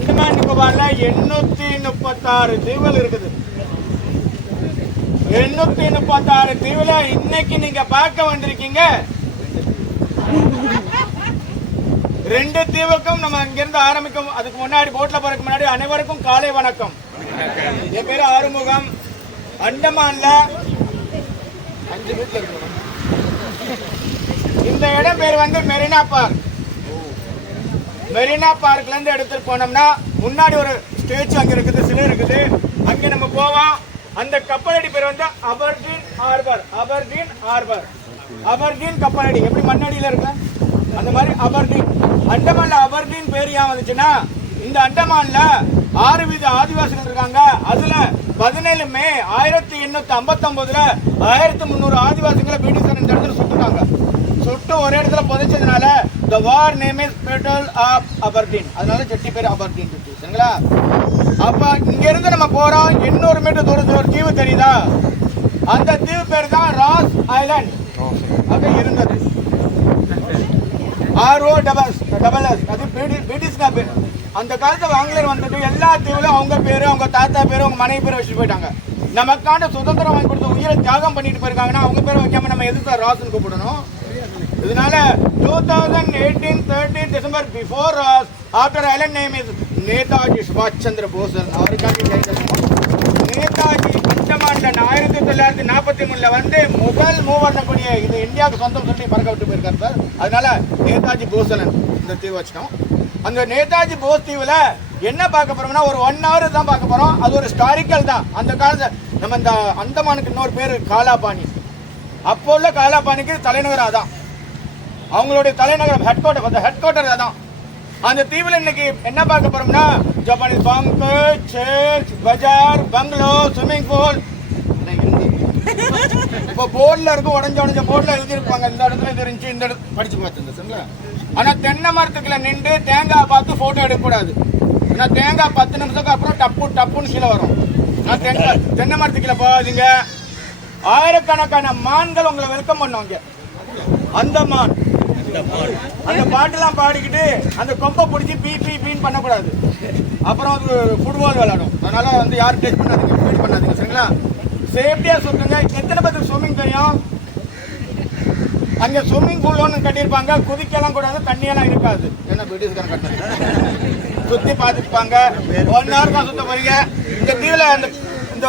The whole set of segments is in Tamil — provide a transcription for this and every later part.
அந்தமான் நிக்கோபார்ல 836 தீவுகள் இருக்குது. 836 தீவுல இன்னைக்கு நீங்க பார்க்க வந்திருக்கீங்க 2 தீவுக்கும். நம்ம இங்கிருந்து ஆரம்பிக்கும் அதுக்கு முன்னாடி போட்ல போறதுக்கு முன்னாடி அனைவருக்கும் காலை வணக்கம். என் பேரு ஆறுமுகம். அந்தமான்ல 5 வீட்டுல இருக்கு. இந்த இடம் பேர் வந்து மெரினா பார்க். மெரினா பார்க்ல இருந்து எடுத்துட்டு போனோம்னா முன்னாடி ஒரு ஸ்டேச்சு அங்க இருக்குது, சிலை இருக்குது. அங்க நம்ம போவோம். அந்த கப்பலடி பேர் வந்து Aberdeen harbour. Aberdeen harbour, Aberdeen கப்பலடி. எப்படி மண்ணடியில இருக்கு அந்த மாதிரி அபர்டீன். அண்டமான்ல அபர்டீன் பேர் ஏன் வந்துச்சுன்னா, இந்த அண்டமான்ல 6 வித ஆதிவாசிகள் இருக்காங்க. அதுல 17 மே 1859ல 1300 ஆதிவாசிகளை பிரிட்டிஷார் இந்த இடத்துல சுட்டுறாங்க. சுட்டு ஒரே இடத்துல புதைச்சதுனால the war name is Battle of Aberdeen. அதனால செட்டி பேர் அபர்டீன் சரிங்களா. அப்ப இங்க இருந்து நம்ம போறோம். 800 மீட்டர் தூரத்துல ஒரு தீவு தெரியுதா? அந்த தீவு பேர் தான் ராஸ் ஐலண்ட். அது இருந்தது ROSS. அது பிரிட்டிஷ் பேர். அந்த காலத்துல ஆங்கிலேயர் வந்துட்டு எல்லா தீவுலையும் அவங்க பேரு, அவங்க தாத்தா பேரு, அவங்க மனைவி பேரு வச்சுட்டு போயிட்டாங்க. நமக்கான சுதந்திரம் வாங்கி கொடுத்த உயிரை தியாகம் பண்ணிட்டு போயிருக்காங்கன்னா அவங்க பேரை வைக்காம நம்ம எதுக்கு ராஸ்ன்னு கூப்பிடணும்? இதனால 2018 30 December before Ross, after island name is Netaji சுபாஷ் சந்திர போஸ். அவருக்காக நேதாஜி அந்தமான்ல 1943ல வந்து முதல் மூவர்ண கொடியை இது இந்தியாவுக்கு சொந்தம் சொல்லி பறக்க விட்டு போயிருக்காரு சார். அதனால நேதாஜி போசலன் இந்த தீவு வச்சிட்டோம். அந்த நேதாஜி போஸ் தீவுல என்ன பார்க்க போறோம்னா ஒரு 1 hour தான் பார்க்க போறோம். அது ஒரு ஹிஸ்டாரிக்கல் தான். அந்த காலத்துல நம்ம இந்த அந்தமானுக்கு இன்னொரு பேரு காலாபாணி. அப்போ உள்ள காலாபாணிக்கு தலைநகர் அதான். அவங்களுடைய தலைநகரம் ஹெட் குவார்டர் அதான். அந்த தீவுல இன்னைக்கு என்ன பார்க்க போறோம்னா ஜப்பானீஸ் பங்க், சர்ச், பஜார், பங்களோ, ஸ்விம்மிங் பூல். இப்போ போர்ட்ல இருக்கும், உடஞ்ச போர்ட்ல எழுதிருப்பாங்க இந்த இடத்துல இது இருந்துச்சு, இந்த இடத்துல படிச்சு பார்த்துங்க. ஆனா தென்னை மரத்துக்குள்ள நின்று தேங்காய் பார்த்து போட்டோ எடுக்கக்கூடாது. ஏன்னா தேங்காய் 10 நிமிஷத்துக்கு அப்புறம் டப்புன்னு கீழே வரும். தென்னை மரத்துக்குள்ள போகாதீங்க. ஆயிரக்கணக்கான மான்கள் உங்களை வெல்கம் பண்ணுவாங்க. அந்த மான் அந்த பாட்டெல்லாம் பாடிக்கிட்டு அந்த கொம்பை பிடிச்சி பீன்னு பண்ணக்கூடாது. அப்புறம் அது ஃபுட்பால் விளையாடும். அதனால வந்து யாரும் டச் பண்ணாதீங்க, ஃபீட் பண்ணாதீங்க சரிங்களா. சேஃப்டியா சொல்லுங்க. எத்தனை பேருக்கு ஸ்விம்மிங் தெரியும்? அங்க ஸ்விம்மிங் பூல் ஒன்று கட்டியிருப்பாங்க. குதிக்கலாம் கூடாது, தண்ணியெல்லாம் இருக்காது. ஏன்னா பிரிட்டிஷ்காரன் கட்டினாங்க. சுத்தி பார்த்துப்பாங்க. 1 hour தான் சுத்த போறீங்க. இந்த தீவுல இந்த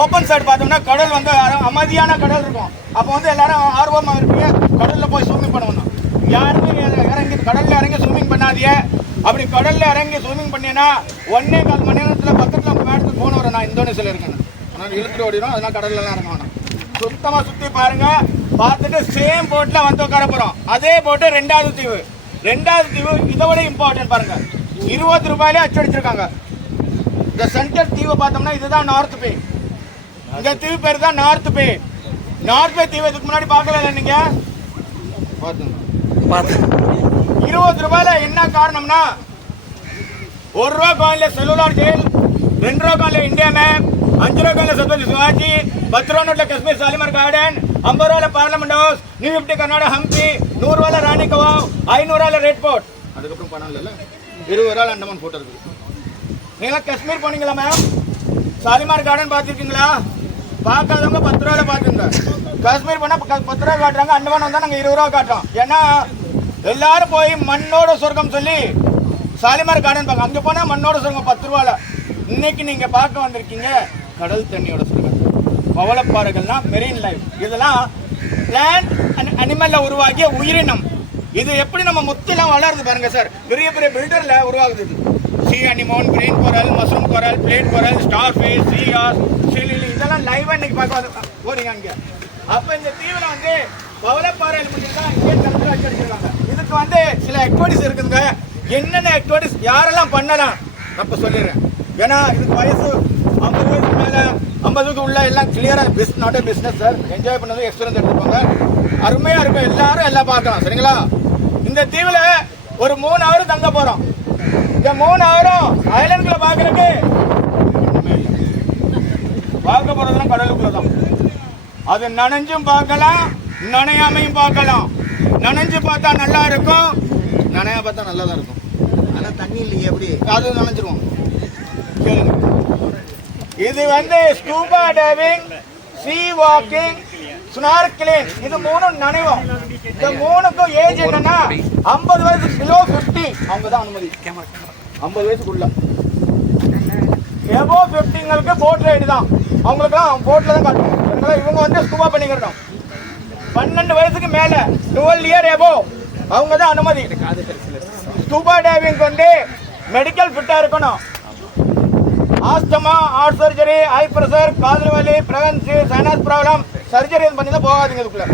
ஓப்பன் சைடு பார்த்தோம்னா கடல் வந்து அமைதியான கடல் இருக்கும். அப்போ வந்து எல்லாரும் ஆர்வமாக இருப்பீங்க கடல்ல போய் ஸ்விம்மிங் பண்ணணும். யாருமே இறங்கி கடல்ல இறங்கி ஸ்விம்மிங் பண்ணாதீங்க. அப்படி கடல்ல இறங்கி ஸ்விம்மிங் பண்ணீங்கன்னா 1.25 மணி நேரத்தில் பக்கத்தில் உங்க மேடத்துக்கு போன வரும். நான் இந்தோனேஷியால இருக்கேன். ஆனால் இழுத்துட்டு ஓடிடும். அதனால கடல்ல எல்லாம் இறங்க வேணாம். சுத்தமா சுத்தி பாருங்க. பார்த்துட்டு சேம் போட்ல வந்து உட்கார போறோம். அதே போட்டு 2வது தீவு. 2வது தீவு இதை விட இம்பார்ட்டன்ட் பாருங்க. 20 ரூபாயிலே அச்சடிச்சிருக்காங்க. இந்த சென்டர் தீவை பார்த்தோம்னா இதுதான் நார்த் பே. இந்த தீவு பேர் தான் நார்த் பே. நார்த் பே தீவு இதுக்கு முன்னாடி பார்க்கல நீங்க? 20 ரூபாயில என்ன காரணம்னா 1 ரூபா காயின்ல செல்லுலார் ஜெயில், 2 ரூபா காயின்ல இந்தியா மேப், 5 ரூபா காயின்ல சத்வதி சிவாஜி, 10 ரூபா நோட்ல காஷ்மீர் சாலிமார் கார்டன், 50 ரூபாயில parliament house, new 50 Karnataka Hampi, 100 ரூபாயில ராணி கவாவ், 500 ரூபாயில ரெட் போர்ட். அதுக்கப்புறம் பணம் இல்ல 20 ரூபாயில அந்தமான் போட்டோ இருக்கு. நீங்க காஷ்மீர் போனீங்களா மேம்? சாலிமார் கார்டன் பார்த்துருக்கீங்களா? பார்க்காதவங்க 10 ரூபாயில பார்த்துங்க. காஷ்மீர் போனா 10 ரூபா காட்டுறாங்க. அந்தமான் வந்தா நாங்க 20 ரூபா காட்டுறோம். ஏன்னா எல்லாரும் போய் மண்ணோட சொர்க்கம் சொல்லி சாலிமார் கார்டன் பார்க்க. அங்க போனா மண்ணோட சொர்க்கம் 10 ரூபாயில. இன்னைக்கு நீங்க பார்க்க வந்திருக்கீங்க கடல் தண்ணியோட சொர்க்கம். பவளப்பாறைகள்னா மெரீன் லைஃப். இதெல்லாம் பிளான்ட் அனிமல்ல உருவாகிய உயிரினம். இது எப்படி நம்ம முத்தெல்லாம் வளருது பாருங்க சார். பெரிய பெரிய பில்டர்ல உருவாகுது. சி அனிமோன், கிரீன் கோரல், மஷ்ரூம் கோரல், பிளேட் கோரல், ஸ்டார் ஃபேஸ், சீயாஸ், சிலிலி இதெல்லாம் லைவா இன்னைக்கு பார்க்க போறீங்க அங்க. அப்ப இந்த தீவுல வந்து பவளப்பாறையில் மட்டும்தான் இங்கே தரத்துல வச்சிருக்காங்க. இதுக்கு வந்து சில ஆக்டிவிட்டிஸ் இருக்குதுங்க. என்னென்ன ஆக்டிவிட்டிஸ் யாரெல்லாம் பண்ணலாம் அப்ப சொல்லிடுறேன். ஏன்னா இதுக்கு வயசு 50 வயசுக்கு மேல 50க்கு உள்ள எல்லாம் கிளியரா not A business sir. Enjoy பண்ணது எக்ஸ்பீரியன்ஸ் எடுத்துப்பாங்க. அருமையா இருக்கும். எல்லாரும் எல்லாம் பார்க்கலாம் சரிங்களா. இந்த தீவுல ஒரு 3 hour தங்க போறோம். இந்த 3 hour ஐலண்ட்ல பாக்குறதுக்கு பார்க்க போறதுலாம் கடலுக்குள்ளதான். அது நனைஞ்சும் பார்க்கலாம், நனையாமையும் பார்க்கலாம். நனைஞ்சு பார்த்தா நல்லா இருக்கும், நனையா பார்த்தா நல்லா தான் இருக்கும். தண்ணி இல்லையே எப்படி அது நினைச்சிருவோம். இது வந்து ஸ்கூபா டைவிங், சீ வாக்கிங், ஸ்னார்க்லிங், இது மூணும் நனைவோம். இந்த மூணுக்கும் ஏஜ் என்னன்னா 50 வயசு பிலோ 50 அவங்க தான் அனுமதி. 50 வயசுக்குள்ள எபோ 50ங்களுக்கு போட் ரைடு தான், அவங்களுக்குலாம் போட்ல தான் காட்டுவோம். இவங்க வந்து ஸ்கூபா பண்ணிக்கிறோம். 12 வயசுக்கு மேல 12 இயர் எபோ அவங்க தான் அனுமதி. ஸ்கூபா டைவிங் வந்து மெடிக்கல் ஃபிட்டா இருக்கணும். Asthma, heart surgery, high pressure, காதல் வலி, பிரெக்னன்சி, சைனஸ் ப்ராப்ளம், சர்ஜரி பண்ணி தான் போகாதீங்க. இதுக்குள்ள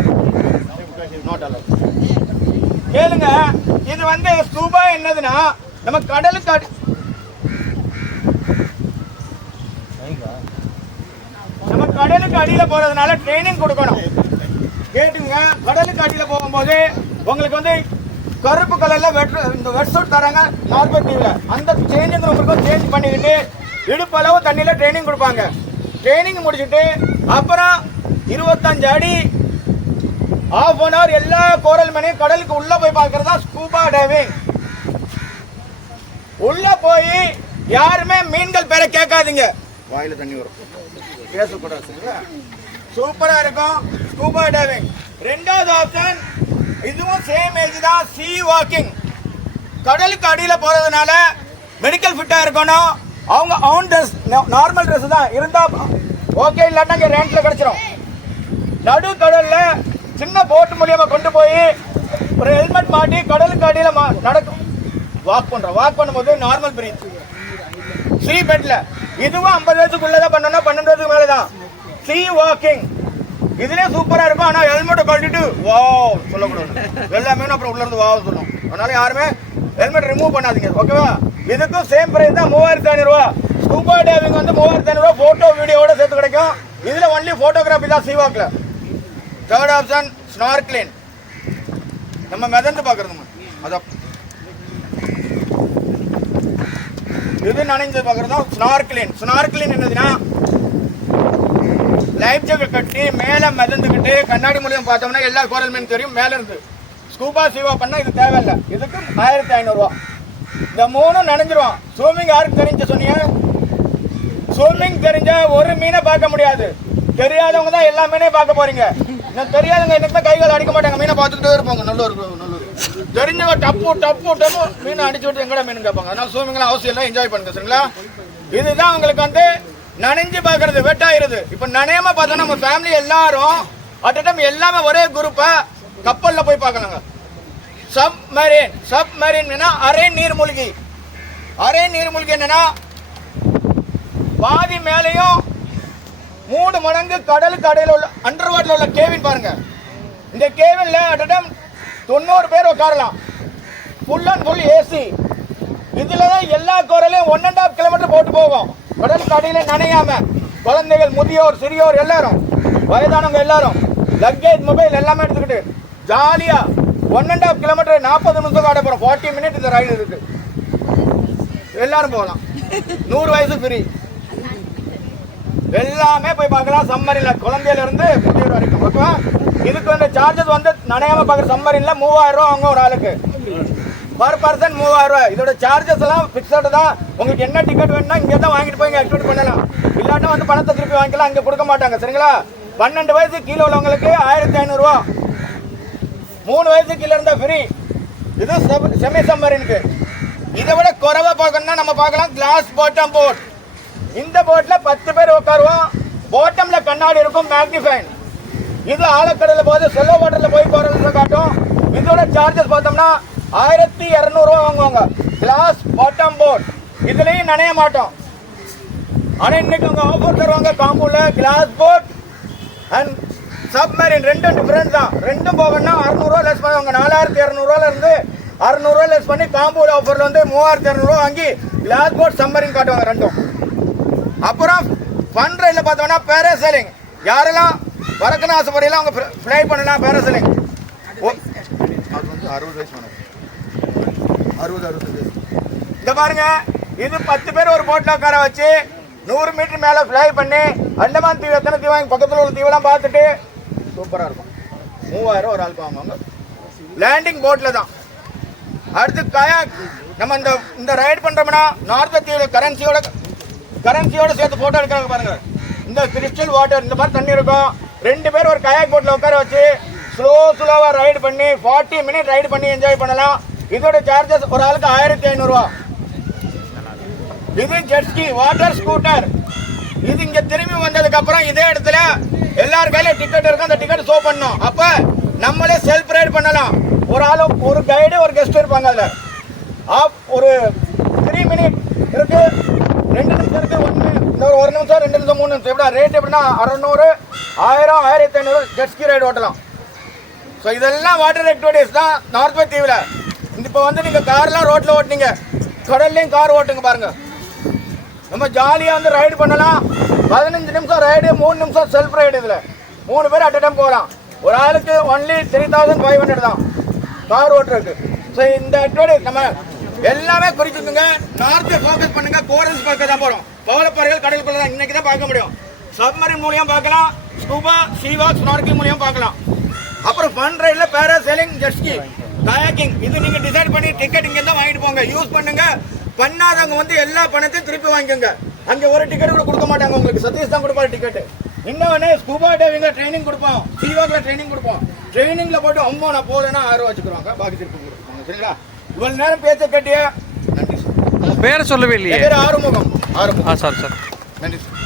கேளுங்க. இது வந்து ஸ்கூபா என்னதுன்னா நம்ம கடலுக்கு அடியில போறதுனால ட்ரைனிங் கொடுக்கணும். கேட்டுங்க. கடலுக்கு அடியில போகும்போது உங்களுக்கு வந்து கருப்பு கலர்ல இந்த வெட் சூட் தராங்க நார்மல் டிவில. அந்த சேஞ்சிங் ரூமுக்கும் சேஞ்ச் பண்ணிக்கிட்டு இடுப்பளவு தண்ணியில ட்ரைனிங் கொடுப்பாங்க. ட்ரைனிங் முடிச்சுட்டு அப்புறம் 25 அடி ½ அன் ஹவர் எல்லா கோரல் மணியும் கடலுக்கு உள்ள போய் பார்க்கறது தான் ஸ்கூபா டைவிங். உள்ள போய் யாருமே மீன்கள் பேரை கேட்காதீங்க, வாயில தண்ணி வரும், பேசக்கூடாது. சூப்பரா இருக்கும் ஸ்கூபா டைவிங். ரெண்டாவது ஆப்ஷன் இதுவும் சேம் ஏஜ் தான், சீ வாக்கிங். கடலுக்கு அடியில போறதுனால மெடிக்கல் ஃபிட்டா இருக்கணும். அவங்க ஆன் ட்ரெஸ், நார்மல் ட்ரெஸ் தான் இருந்தா ஓகே, இல்லாட்டா இங்க ரெண்ட்ல கிடைச்சிரும். நடு கடல்ல சின்ன போட் மூலியமா கொண்டு போய் ஒரு ஹெல்மெட் மாட்டி கடலுக்கு அடியில நடக்கும். வாக் பண்ணும்போது நார்மல் பிரீத், சீ பெட்ல. இதுவும் 50 வயசுக்குள்ளதான் பண்ணணும், 12 வயசுக்கு மேலதான் சீ வாக்கிங். இதுலயே சூப்பரா இருக்கும். ஆனா ஹெல்மெட்டை கட்டிட்டு வாவ் சொல்லக்கூடாது, எல்லாமே அப்புறம் உள்ள இருந்து வாவ் சொல்லணும். அதனால யாருமே ஹெல்மெட் ரிமூவ் பண்ணாதீங்க, ஓகேவா? இதுக்கும் சேம் பிரைஸ் தான், 3500 ரூபா. ஸ்கூபா டைவிங் வந்து 3500 ரூபா, போட்டோ வீடியோட சேர்த்து கிடைக்கும். இதுல ஒன்லி போட்டோகிராஃபி தான் சீவாக்ல. தேர்ட் ஆப்ஷன் ஸ்னார்க்லிங், நம்ம மிதந்து பாக்குறது. அதான் இது நனைஞ்சு பாக்குறது தான் ஸ்னார்க்லிங். ஸ்னார்க்லிங் என்னதுன்னா லைஃப் ஜாக்கெட் கட்டி மேல மிதந்துக்கிட்டு கண்ணாடி மூலியம் பார்த்தோம்னா எல்லா கோரல் மீன் தெரியும் மேல இருந்து. ஸ்கூபா சீவா பண்ணா இது தேவையில்லை. இதுக்கு 1500 ரூபா. இந்த மூணும் நனைஞ்சிரும். ஸ்விம்மிங் யாருக்கு தெரிஞ்சு சொன்னீங்க? ஸ்விம்மிங் தெரிஞ்ச ஒரு மீனை பார்க்க முடியாது. தெரியாதவங்க தான் எல்லா மீனையும் பார்க்க போறீங்க. தெரியாதவங்க எனக்கு கைகள் அடிக்க மாட்டாங்க, மீனை பார்த்துக்கிட்டே இருப்பாங்க. நல்லூர் தெரிஞ்சவங்க டப்பு மீனை அடிச்சு விட்டு எங்கட மீன் கேட்பாங்க. அதனால ஸ்விம்மிங்லாம் அவசியம் இல்லை, என்ஜாய் பண்ணுங்க, சரிங்களா? இதுதான் உங்களுக்கு வந்து நனைஞ்சு பார்க்கறது, வெட்டாயிருது. இப்ப நனையாம பார்த்தோம்னா நம்ம ஃபேமிலி எல்லாரும் அட் டைம் எல்லாமே ஒரே குரூப்பா கப்பல்ல போய் பார்க்கலாங்க. சப்மரீன் அரை நீர்மூழ்கி. அரை நீர்மூழ்கி என்னன்னா பாதி மேலையும் 3 மடங்கு கடலுக்கு அடையில உள்ள அண்டர் வாட்டர்ல உள்ள கேவின் பாருங்க. இந்த கேவின்ல அட் டைம் 90 பேர் உட்காரலாம். Full and full AC. இதுலதான் எல்லா கோரலையும் 1.5 கிலோமீட்டர் போட்டு போகும். கடலுக்கு அடியில நனையாம குழந்தைகள், முதியோர், சிறியோர் எல்லாரும், வயதானவங்க எல்லாரும் லக்கேஜ், மொபைல் எல்லாமே எடுத்துக்கிட்டு ஜாலியா 1.5 கிலோமீட்டர் 40 நிமிஷம் காட்ட போறோம். 40 மினிட் இந்த ரைடு இருக்கு. எல்லாரும் போகலாம். 100 வயசு ஃப்ரீ. எல்லாமே போய் பார்க்கலாம். சம்மரின்ல குழந்தையில இருந்து முதியோர் வரைக்கும், ஓகேவா? இதுக்கு வந்து சார்ஜஸ் வந்து நனையாம பார்க்குற சம்மரின்ல 3000 ரூபா அவங்க ஒரு ஆளுக்கு. பர் பர்சன் 3000 ரூபாய். இதோட சார்ஜஸ் எல்லாம் பிக்சடு தான். உங்களுக்கு என்ன டிக்கெட் வேணும்னா இங்கே தான் வாங்கிட்டு போய் ஆக்டிவேட் பண்ணலாம். இல்லாட்டும் வந்து பணத்தை திருப்பி வாங்கிக்கலாம், அங்கே கொடுக்க மாட்டாங்க, சரிங்களா? 12 வயசு கீழே உள்ளவங்களுக்கு 1500 ரூபா. 3 வயசு கீழே இருந்தா ஃப்ரீ. இது செமி சம்மரினுக்கு. இதை விட குறைவா பார்க்கணும்னா நம்ம பார்க்கலாம் கிளாஸ் பாட்டம் போட். இந்த போட்ல 10 பேர் உட்காருவோம். பாட்டம்ல கண்ணாடி இருக்கும், மேக்னிஃபைன். இது ஆழக்கடல போது செல்லோ வாட்டர்ல போய் போறது காட்டும். இதோட சார்ஜஸ் பார்த்தோம்னா 1200 ரூபா வாங்குவாங்க. Glass bottom boat. இதுலயும் நனைய மாட்டோம். ஆனா இன்னைக்கு அவங்க ஆஃபர் தருவாங்க. காம்பவுல கிளாஸ் போட் அண்ட் சப்மரீன் ரெண்டும் டிஃபரெண்ட் தான். ரெண்டும் போகணும்னா 600 ரூபா லெஸ் பண்ணுவாங்க. 4200 ரூபால இருந்து 600 ரூபா லெஸ் பண்ணி காம்பவுல ஆஃபர்ல வந்து 3200 ரூபா வாங்கி கிளாஸ் போட் சப்மரீன் காட்டுவாங்க ரெண்டும். அப்புறம் ஃபன் ரைட்ல பார்த்தோம்னா பேராசைலிங். யாரெல்லாம் பறக்கணும் ஆசைப்படுறீங்களோ அவங்க ஃப்ளை பண்ணலாம். பேராசைலிங் அது வந்து 60 வயசு வேணும். 60 இந்த பாருங்க, இது 10 பேர் ஒரு போட்ல உட்கார வச்சு 100 மீட்டர் மேல ஃப்ளை பண்ணி அண்டமான் தீவு எத்தனை தீவு வாங்கி பக்கத்தில் உள்ள தீவெல்லாம் பார்த்துட்டு சூப்பரா இருக்கும். 3000 ஒரு ஆளுக்கு வாங்குவாங்க. லேண்டிங் போட்ல தான். அடுத்து கயாக். நம்ம இந்த ரைடு பண்றோம்னா நார்த் தீவு கரன்சியோட சேர்த்து போட்டோ எடுக்கிறாங்க பாருங்க. இந்த கிறிஸ்டல் வாட்டர் இந்த மாதிரி தண்ணி இருக்கும். 2 பேர் ஒரு கயாக் போட்ல உட்கார வச்சு ஸ்லோவா ரைடு பண்ணி 40 மினிட் ரைடு பண்ணி என்ஜாய் பண்ணலாம். இதோட சார்ஜஸ் ஒரு ஆளுக்கு 1500 ரூபா. இது ஜெட்ஸ்கி வாட்டர் ஸ்கூட்டர். இது இங்க திரும்பி வந்ததுக்கு அப்புறம் இதே இடத்துல எல்லார் கையில டிக்கெட் இருக்கும். அந்த டிக்கெட் ஷோ பண்ணணும். அப்ப நம்மளே செல்ஃப் ரைடு பண்ணலாம். ஒரு ஆளு ஒரு கைடு ஒரு கெஸ்ட் இருப்பாங்க. அதுல ஒரு 3 மினிட் இருக்கு, 2 நிமிஷம் இருக்கு, 1 நிமிஷம் 2 நிமிஷம் 3 நிமிஷம். எப்படா ரேட் எப்படின்னா 600 1000 1500 ஜெட்ஸ்கி ரைடு ஓட்டலாம். ஸோ இதெல்லாம் வாட்டர் ஆக்டிவிட்டிஸ் தான் நார்த் வெஸ்ட் தீவில். இப்போ வந்து நீங்க கார்லாம் ரோட்ல ஓட்டுனீங்க, கடல்லையும் கார் ஓட்டுங்க பாருங்க. நம்ம ஜாலியாக வந்து ரைடு பண்ணலாம். 15 நிமிஷம் ரைடு, 3 நிமிஷம் செல்ஃப் ரைடு. இதில் 3 பேர் அட் டைம் போகலாம். ஒரு ஆளுக்கு ஒன்லி 3500 தான் கார் ஓட்டுறதுக்கு. ஸோ இந்த ஆக்டிவிட்டி நம்ம எல்லாமே குறிச்சுக்குங்க. நார்த்தை ஃபோக்கஸ் பண்ணுங்க. கோரல்ஸ் பார்க்க தான் போகிறோம். பவளப்பாறைகள் கடலுக்குள்ள தான் இன்னைக்கு தான் பார்க்க முடியும். சப்மரின் மூலியம் பார்க்கலாம், ஸ்கூபா சீவாக் ஸ்நார்க்கிங் மூலியம் பார்க்கலாம். அப்புறம் ஃபன் ரைடில் பேராசைலிங், ஜெட்ஸ்கி, கயாக்கிங். இது நீங்கள் டிசைட் பண்ணி டிக்கெட் இங்கே தான் வாங்கிட்டு போங்க. யூஸ் பண்ணுங்க. பண்ணாதவங்க வந்து எல்லா பணத்தையும் திருப்பி வாங்கிக்கோங்க. அங்கே ஒரு டிக்கெட் கூட கொடுக்க மாட்டாங்க உங்களுக்கு. சதீஷ் தான் கொடுப்பாரு டிக்கெட். இன்னொன்று ஸ்கூபா டைவிங்ல ட்ரைனிங் கொடுப்போம், சீவாக்ல ட்ரைனிங் கொடுப்போம். ட்ரைனிங்ல போட்டு அம்மா நான் போறேன்னா 1000 ரூபா வச்சுக்கிறாங்க, பாக்கி திருப்பி கொடுப்பாங்க. சரிங்களா? இவ்வளவு நேரம் பேச கேட்டியா? நன்றி சார். பேரை சொல்லவே இல்லையே. ஆறுமுகம். சார். நன்றி சார்.